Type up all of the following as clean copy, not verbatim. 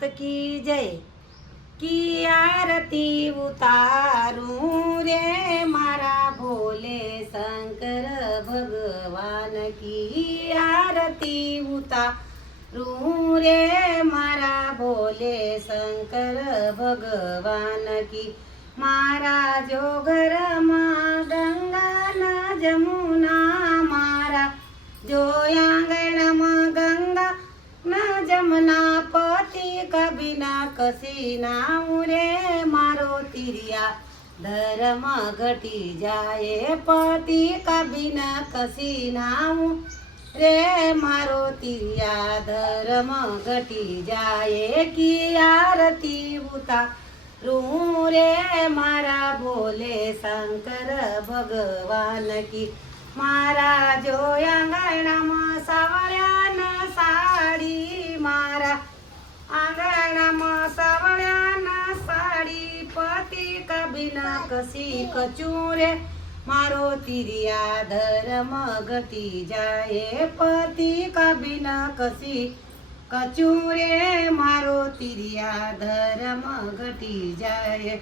भोलेनाथ की जय की आरती उतारूं रे मारा भोले शंकर भगवान की आरती उतारूं रे मारा भोले शंकर भगवान की मारा जो घर माँ गंगा न जमुना मारा जो आंगण में गंगा न जमुना पति का बिना कसी नाऊ रे मारो तिरिया धर्म घटी जाए पति का बिना कसी नाऊ रे मारो तिरिया धर्म घटी जाए की आरती उतारूं रे मारा भोले शंकर भगवान की मारा जो आंगणाમાં સાવળ્યાના સાડી મારા આંગણામાં સાવળ્યાના સાડી પતિ કબીના કસી કચુરે મારો તિરિયા ધર્મ ઘટી જાય પતિ કબીના કસી કચુરે મારો તિરિયા ધર્મ ઘટી જાય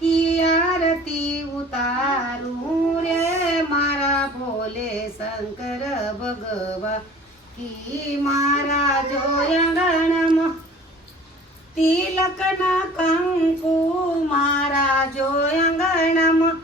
की आरती उतारूं रे मारा भोले शंकर भगवान की मारा जो आंगणમાં तिलकना कंकु मारा जो आंगणમાં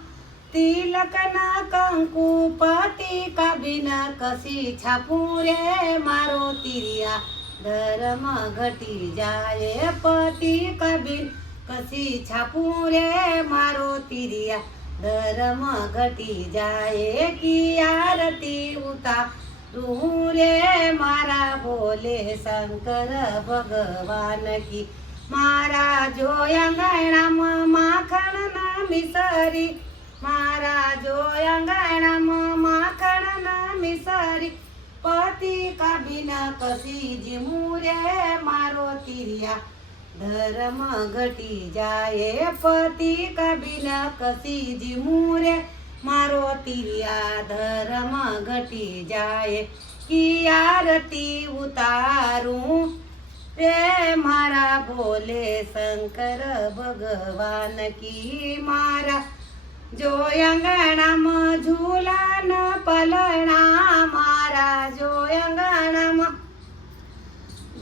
तिलकना कंकु पति का बिना कसी छापूं रे मारो तिरिया धर्म घटी जाए पति का बिन कसी छापूं रे मारो तिरिया धर्म घटी जाए की आरती उतारूं रे मारा भोले शंकर भगवान की मारा जो आंगणाમાં માખણના મિસરી મારા જો આંગણામાં માખણના મિસરી પતિ કા બિના કસી જીમું રે મારો તિરિયા धर्म घटी जाए पति का बिना कसी जीमूं रे मारो तिरिया धर्म घटी जाए की आरती उतारूं रे मारा भोले शंकर भगवान की मारा जो आंगणाમાં झूला न पलना मारा जो आंगणाમાં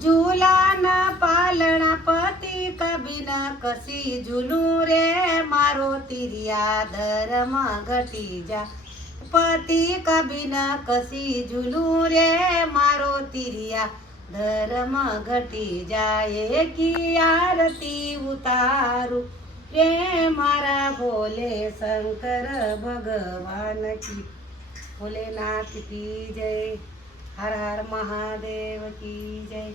झूला न पालना पति का बिना कसी झूलूं रे मारो तिरिया धर्म घटी जा पति का बिना कसी झूलूं रे मारो तिरिया धर्म घटी जाए की आरती उतारूं रे मारा भोले शंकर भगवान की भोलेनाथ की जय हर हर महादेव की जय।